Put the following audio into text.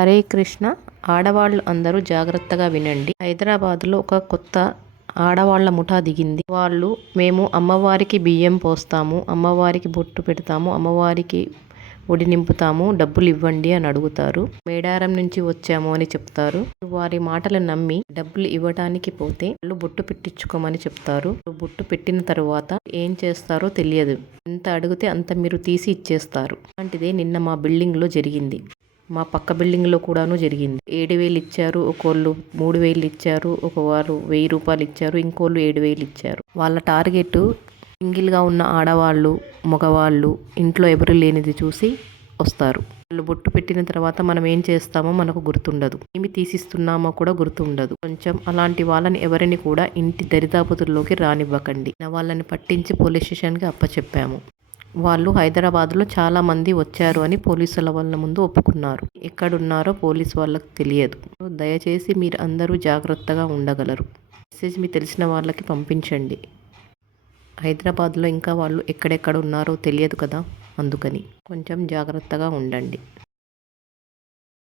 హరే కృష్ణ. ఆడవాళ్ళు అందరూ జాగ్రత్తగా వినండి. హైదరాబాద్లో ఒక కొత్త ఆడవాళ్ళ ముఠా దిగింది. వాళ్ళు మేము అమ్మవారికి బియ్యం పోస్తాము అమ్మవారికి బొట్టు పెడతాము అమ్మవారికి ఒడి నింపుతాము డబ్బులు ఇవ్వండి అని అడుగుతారు. మేడారం నుంచి వచ్చాము అని చెప్తారు. వారి మాటలు నమ్మి డబ్బులు ఇవ్వడానికి పోతే వాళ్ళు బొట్టు పెట్టించుకోమని చెప్తారు. బొట్టు పెట్టిన తరువాత ఏం చేస్తారో తెలియదు. ఎంత అడిగితే అంత మీరు తీసి ఇచ్చేస్తారు. అలాంటిదే నిన్న మా బిల్డింగ్లో జరిగింది. మా పక్క బిల్డింగ్లో కూడాను జరిగింది. ఏడు వేలు ఇచ్చారు ఒకళ్ళు మూడు వేలు ఇచ్చారు ఒక వారు వెయ్యి రూపాయలు ఇచ్చారు ఇంకోళ్ళు ఏడు వేలు ఇచ్చారు. వాళ్ళ టార్గెట్ సింగిల్గా ఉన్న ఆడవాళ్ళు మగవాళ్ళు ఇంట్లో ఎవరు లేనిది చూసి వస్తారు. వాళ్ళు బొట్టు పెట్టిన తర్వాత మనం ఏం చేస్తామో మనకు గుర్తుండదు. ఏమి తీసిస్తున్నామో కూడా గుర్తుండదు. కొంచెం అలాంటి వాళ్ళని ఎవరిని కూడా ఇంటి దరిదాపుతుల్లోకి రానివ్వకండి. వాళ్ళని పట్టించి పోలీస్ స్టేషన్కి అప్పచెప్పాము. వాళ్ళు హైదరాబాద్లో చాలామంది వచ్చారు అని పోలీసుల వాళ్ళ ముందు ఒప్పుకున్నారు. ఎక్కడున్నారో పోలీస్ వాళ్ళకి తెలియదు. దయచేసి మీరు అందరూ జాగ్రత్తగా ఉండగలరు. మెసేజ్ మీ తెలిసిన వాళ్ళకి పంపించండి. హైదరాబాద్లో ఇంకా వాళ్ళు ఎక్కడెక్కడ ఉన్నారో తెలియదు కదా అందుకని కొంచెం జాగ్రత్తగా ఉండండి.